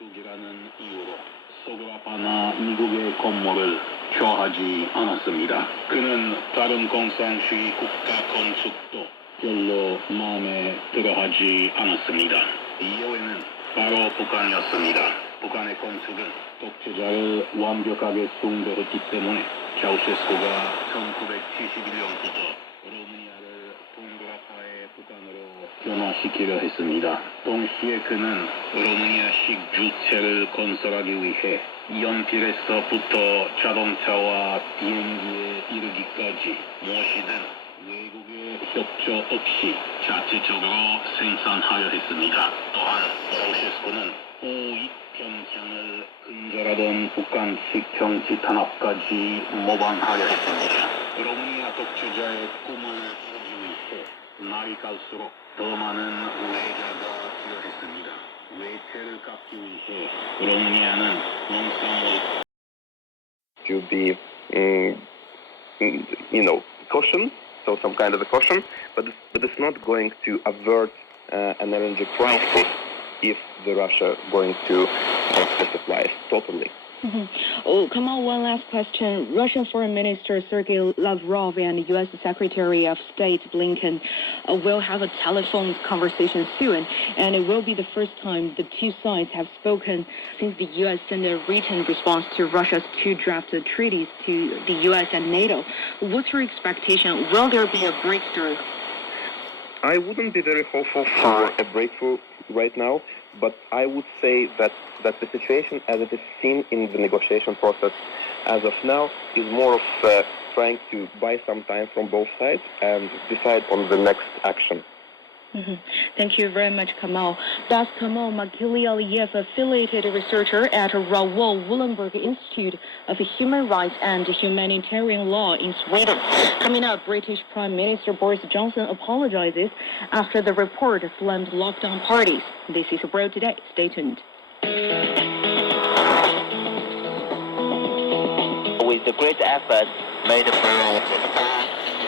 투기라는 이유로 서구아파나 미국의 건물을 좋아하지 않았습니다. 그는 다른 공산주의 국가 건축도 별로 마음에 들어하지 않았습니다. 이유는 바로 북한이었습니다. 북한의 건축은 독재자를 완벽하게 숭배했기 때문에 차우셰스쿠가 1971년부터 루무니아를 동북아파의 북한으로 변화시키려 했습니다. 동시에 그는 루무니아식 주체를 건설하기 위해 연필에서부터 자동차와 비행기에 이르기까지 무엇이든 외국의 협조 없이 자체적으로 생산하려 했습니다. 또한 차우셰스쿠는 우익편향을 근절하던 북한식 정치 탄압까지 모방하려 했습니다. 루무니아 독재자의 꿈을 이루기 위해 날이 갈수록 더 많은 외자가 필요했습니다. 외채를 갚기 위해 루무니아는 농산물 to be, caution, so some kind of a caution, but it's not going to avert an LNG crisis if the Russia going to cut the supplies totally. Mm-hmm. Oh, Kamal, one last question. Russian Foreign Minister Sergei Lavrov and U.S. Secretary of State Blinken will have a telephone conversation soon, and it will be the first time the two sides have spoken since the U.S. sent a written response to Russia's two drafted treaties to the U.S. and NATO. What's your expectation? Will there be a breakthrough? I wouldn't be very hopeful for a breakthrough right now, but I would say that the situation as it is seen in the negotiation process as of now is more of trying to buy some time from both sides and decide on the next action. Mm-hmm. Thank you very much, Kamal. That's Kamal Makylialiyev, affiliated researcher at Raoul Wallenberg Institute of Human Rights and Humanitarian Law in Sweden. Coming up, British Prime Minister Boris Johnson apologizes after the report slammed lockdown parties. This is World Today. Stay tuned. With the great effort made by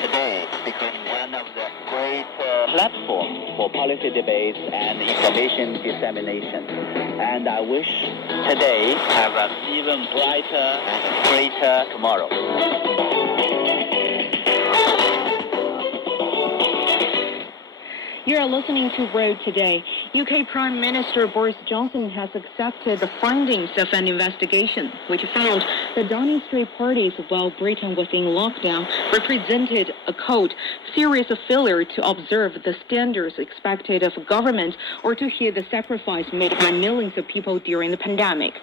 today, become one of the great platforms for policy debates and information dissemination. And I wish today have an even brighter and greater tomorrow. You are listening to World Today. UK Prime Minister Boris Johnson has accepted the findings of an investigation which found the Downing Street parties, while Britain was in lockdown, represented a serious failure to observe the standards expected of government or to hear the sacrifice made by millions of people during the pandemic.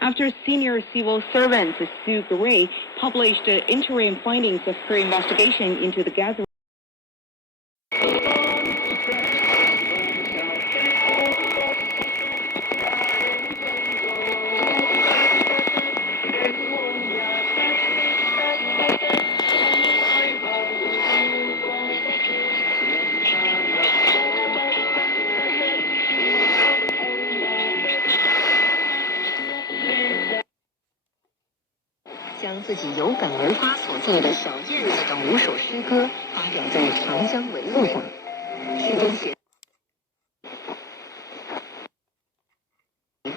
After senior civil servant Sue Gray published interim findings of her investigation into the gathering,将自己有感而发所作的小燕子等5首诗歌发表在《长江文录》上。诗中写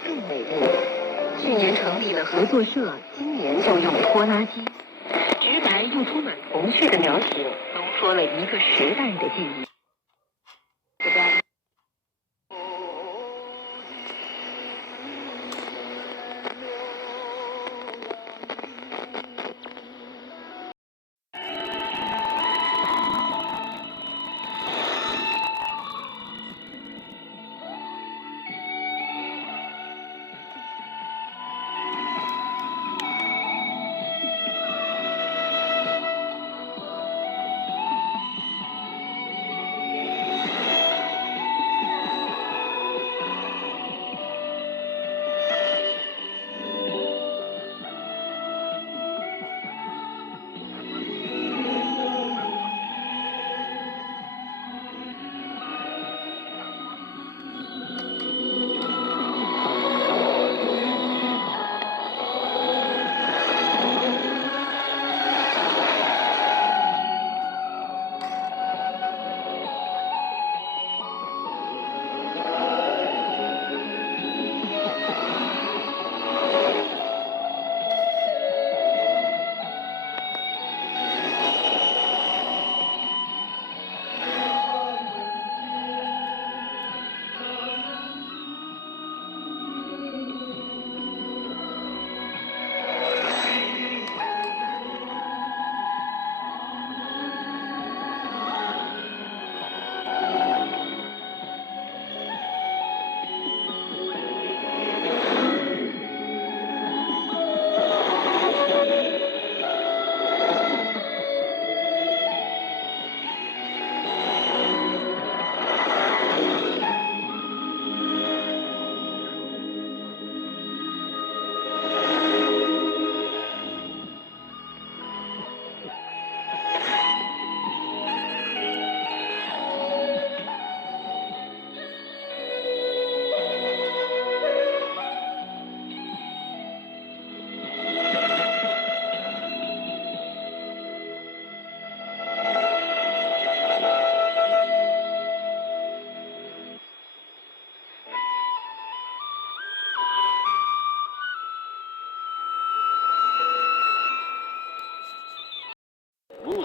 更美丽。去年成立了合作社，今年就用拖拉机，直白又充满童趣的描写，浓缩了一个时代的记忆。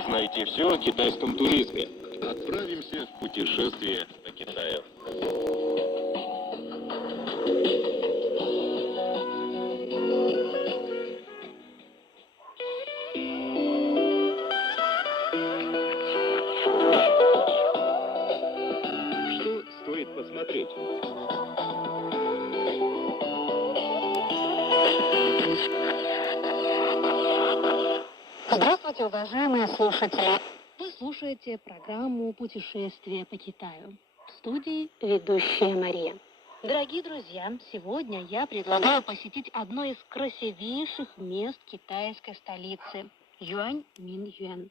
как найти все о китайском туризме. Отправимся в путешествие по Китаю. Что стоит посмотреть? Здравствуйте, уважаемые слушатели. Вы слушаете программу «Путешествие по Китаю». В студии ведущая Мария. Дорогие друзья, сегодня я предлагаю посетить одно из красивейших мест китайской столицы – Юаньминъюань.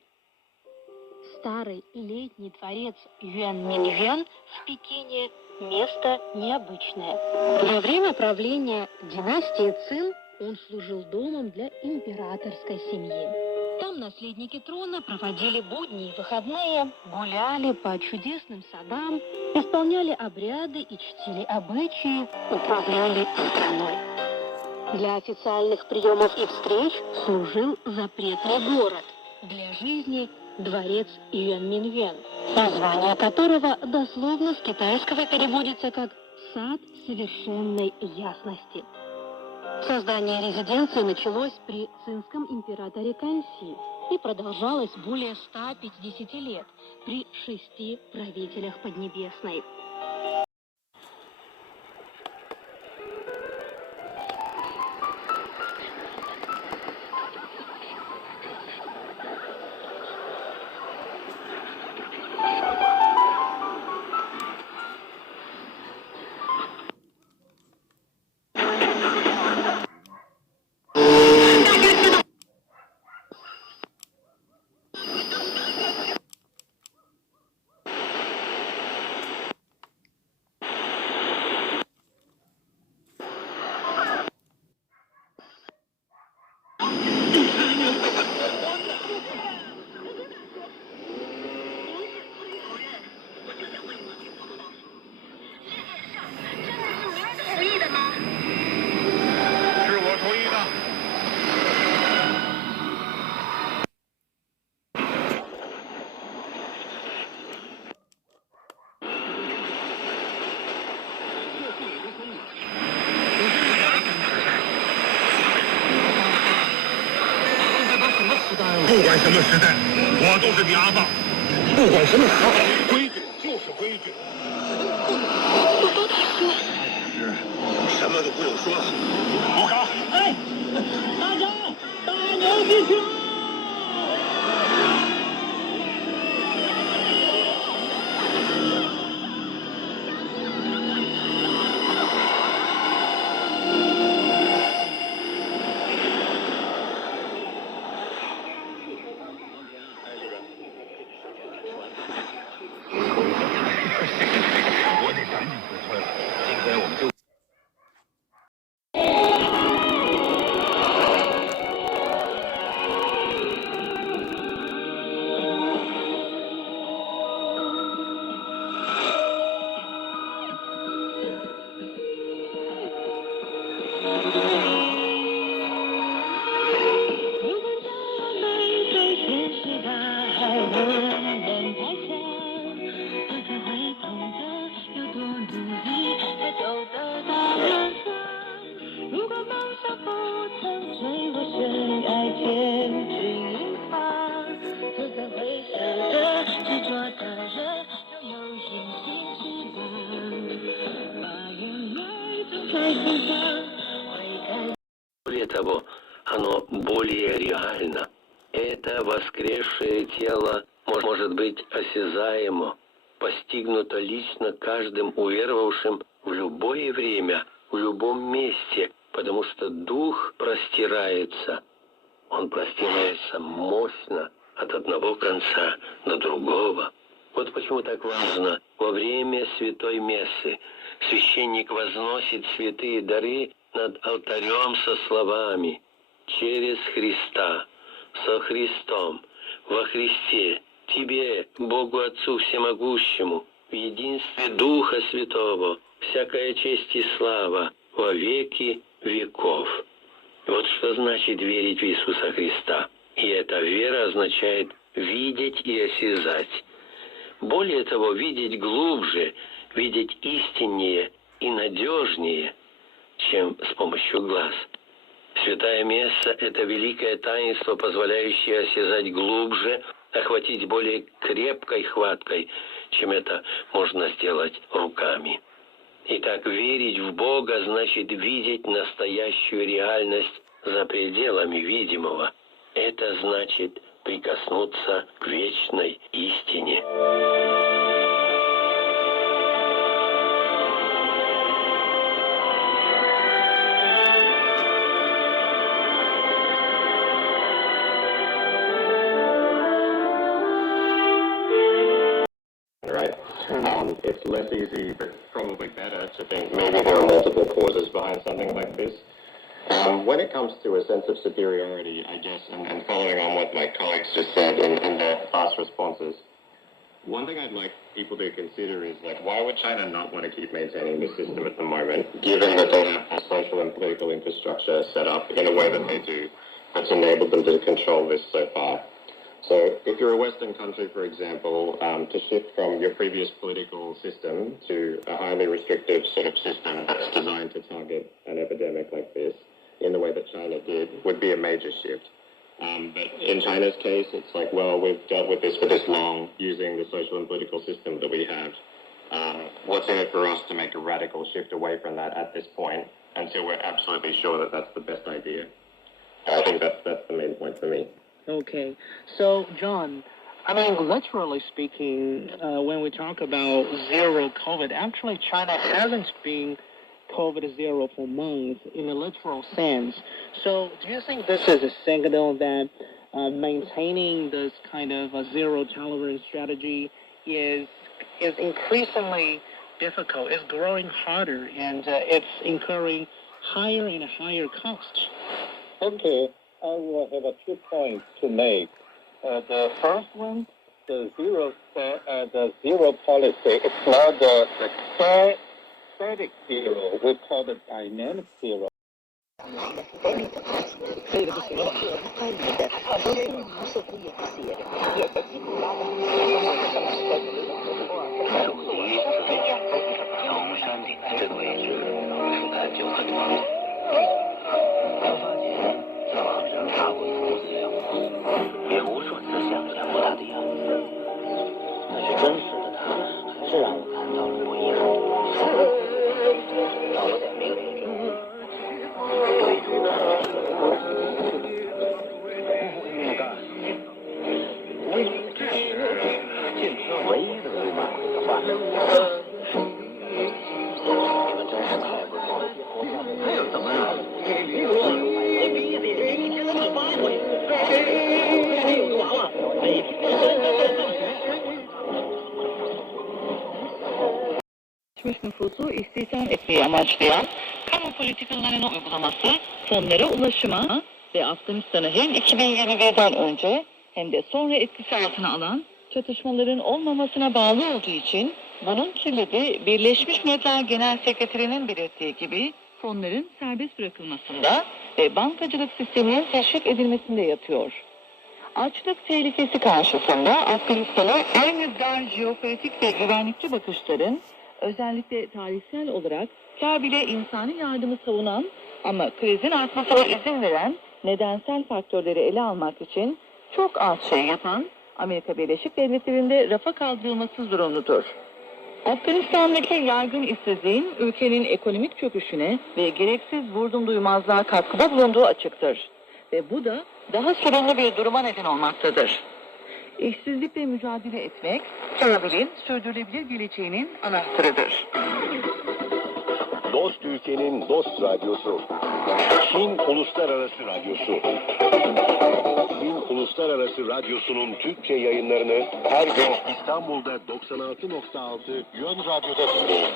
Старый летний дворец Юаньминъюань в Пекине – место необычное. Во время правления династии Цин он служил домом для императорской семьи. Там наследники трона проводили будни и выходные, гуляли по чудесным садам, исполняли обряды и чтили обычаи, управляли страной. Для официальных приемов и встреч служил запретный город. Для жизни – дворец Юаньминъюань, название которого дословно с китайского переводится как «сад совершенной ясности». Создание резиденции началось при цинском императоре Каньси и продолжалось более 150 лет при 6 правителях Поднебесной. Более того, оно более реально. Это воскресшее тело может быть осязаемо, постигнуто лично каждым уверовавшим в любое время, в любом месте, потому что дух простирается. Он простирается мощно от одного конца до другого. Вот почему так важно во время святой мессы священник возносит святые дары над алтарем со словами: «Через Христа, со Христом, во Христе, Тебе, Богу Отцу Всемогущему, в единстве Духа Святого, всякая честь и слава во веки веков». Вот что значит верить в Иисуса Христа. И эта вера означает видеть и осязать. Более того, видеть глубже, видеть истиннее и надежнее, чем с помощью глаз. Святая Месса – это великое таинство, позволяющее осязать глубже, охватить более крепкой хваткой, чем это можно сделать руками. Итак, верить в Бога значит видеть настоящую реальность за пределами видимого. Это значит прикоснуться к вечной истине. Right? It's less easy, but probably better to think maybe there are multiple causes behind something like this. When it comes to a sense of superiority, I guess, and following on what my colleagues just said in their past responses, one thing I'd like people to consider is, like, why would China not want to keep maintaining this system at the moment, given that they have a social and political infrastructure set up in a way that they do, that's enabled them to control this so far? So if you're a Western country, for example, to shift from your previous political system to a highly restrictive sort of system that's designed to target an epidemic like this in the way that China did would be a major shift. But in China's case, it's like, well, we've dealt with this for this long using the social and political system that we have. What's in it for us to make a radical shift away from that at this point until we're absolutely sure that that's the best idea? I think that's the main point for me. Okay. So, John, I mean, literally speaking, when we talk about zero COVID, actually China hasn't been COVID zero for months in a literal sense. So do you think this is a signal that maintaining this kind of a zero tolerance strategy is increasingly difficult, is growing harder, and it's incurring higher and higher costs? Okay, I will have 2 points to make. The first one, the zero policy, it's not the static zero, we call it dynamic zero. Nüfusu istihdam etmeyi amaçlayan kamu politikalarının uygulaması, fonlara ulaşıma ve Afganistan'ı hem 2021'den önce hem de sonra etkisi altına alan çatışmaların olmamasına bağlı olduğu için bunun kilidi Birleşmiş Milletler Genel Sekreterinin belirttiği gibi fonların serbest bırakılmasında ve bankacılık sisteminin teşvik edilmesinde yatıyor. Açlık tehlikesi karşısında Afganistan'a en dar jeopolitik ve güvenlikçi bakışların özellikle tarihsel olarak kâr bile insani yardımı savunan ama krizin artmasına izin veren nedensel faktörleri ele almak için çok az şey yapan Amerika Birleşik Devletleri'nde rafa kaldırılması zorunludur. Afganistan'daki yaygın işsizliğin ülkenin ekonomik çöküşüne ve gereksiz vurdum duymazlığa katkıda bulunduğu açıktır. Ve bu da daha sorunlu bir duruma neden olmaktadır. İşsizlikle mücadele etmek, Kabil'in sürdürülebilir geleceğinin anahtarıdır. Dost ülkenin dost radyosu. Çin Uluslararası Radyosu. Çin Uluslararası Radyosu'nun Türkçe yayınlarını her gün İstanbul'da 96.6 Yön Radyo'da dinleyin.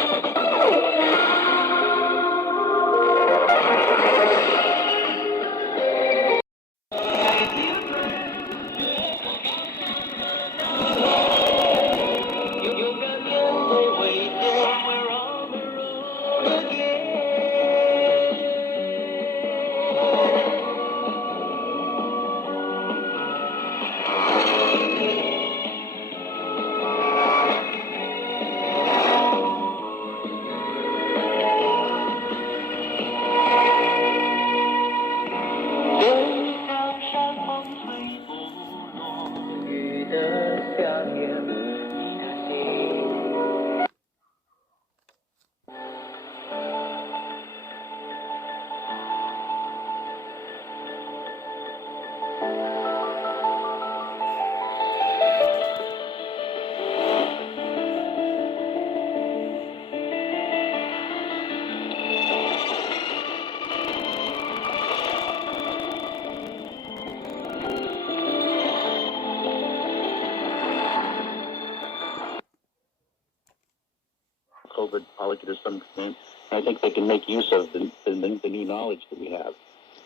geopolitical to some extent. I think they can make use of the new knowledge that we have.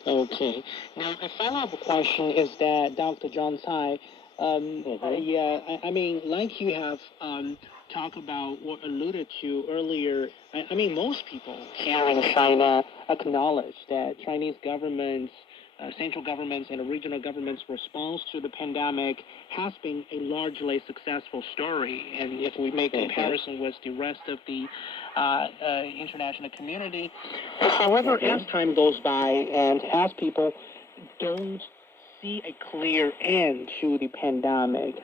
Okay. Now, a follow-up question is that Dr. John Tsai, I mean, like you have talked about or alluded to earlier, I mean, most people here in China acknowledge that Chinese governments, central governments and regional governments' response to the pandemic has been a largely successful story. And if we make comparison with the rest of the international community, however, as time goes by and as people don't see a clear end to the pandemic,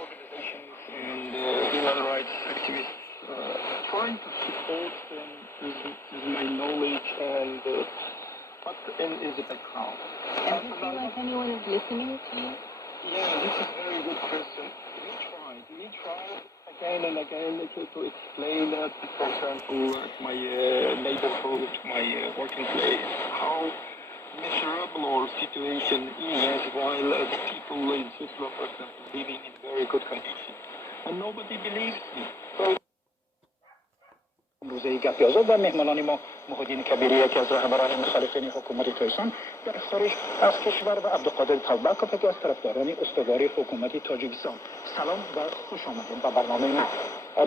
organizations and human rights activists trying to support them is my knowledge and what is the background. And do you feel like anyone is listening to you? Yeah, this is a very good question. We tried again and again to explain that, for example, at my neighborhood, my working place, how miserable our situation is while people in Switzerland, for example, living in very good conditions. And nobody believes me. So امروزه گپیازاد و مهمانان ما مهدین کبیری یکی از رهبران مخالفین حکومت تایسان در خارج از کشور و عبدالقادر تالبکوف یکی از طرفداران استواری حکومت تاجیکستان. سلام و خوش آمدید به برنامه ما.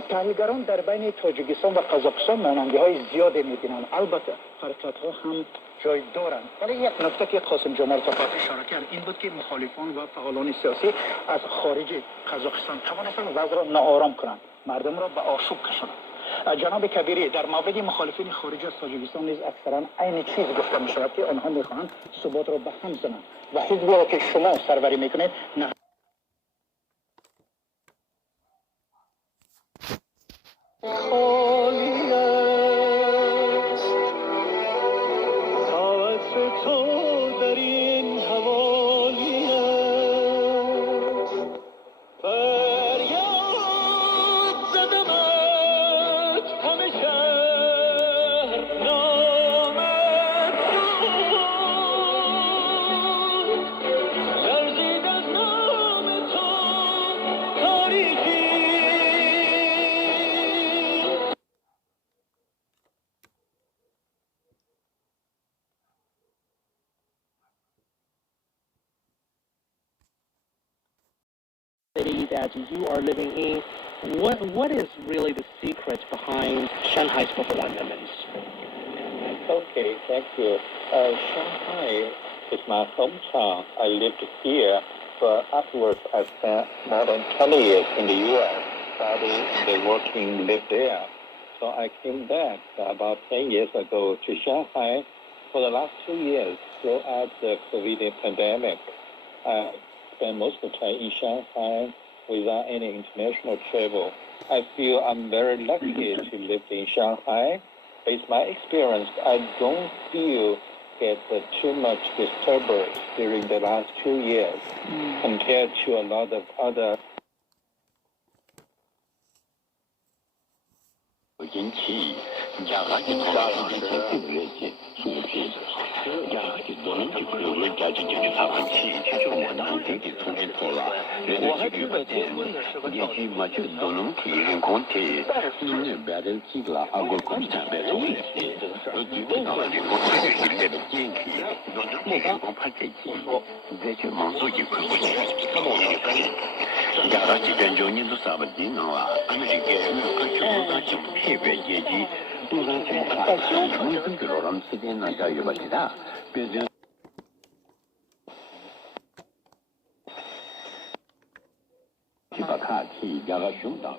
تحلیلگران در بین تاجیکستان و قزاقستان مانندی‌های زیادی می‌بینند. البته فرقیات‌ها هم جای دارند. ولی یک نکته که قاسم جمال تقاطع اشاره کرد این بود که مخالفان و فعالان سیاسی از خارج قزاقستان توانستند وضع را ناآرام کنند، مردم را به آشوب کشانند. جناب کبیری در مورد مخالفین خارج از تاجیکستان نیز اکثرا عین چیز گفته می شود که آنها میخواهند ثبات را به هم زنند و حزبی را که شما سروری میکنید نه city that you are living in, what is really the secret behind Shanghai's performance? Okay, thank you. Shanghai is my hometown. I lived here, but afterwards I spent more than 20 years in the U.S. studying and working, lived there. So I came back about 10 years ago to Shanghai for the last 2 years throughout the COVID pandemic. I spent most of the time in Shanghai without any international travel. I feel I'm very lucky to live in Shanghai. Based my experience, I don't feel get too much disturbance during the last 2 years compared to a lot of other. 引起亚拉吉托拉的这个月节主题，亚拉吉多能就可以加进去他们起就我当地的从前托拉，人家这个节也许嘛就都能体验空体，那边的几个阿国共产党东西，我基本上就我这个一类的建议，我这没有光拍这些，这些忙做一块不行，亚拉吉跟着你都啥不地能啊？俺们这个就偏别阶级。 去把卡去，加个胸膛。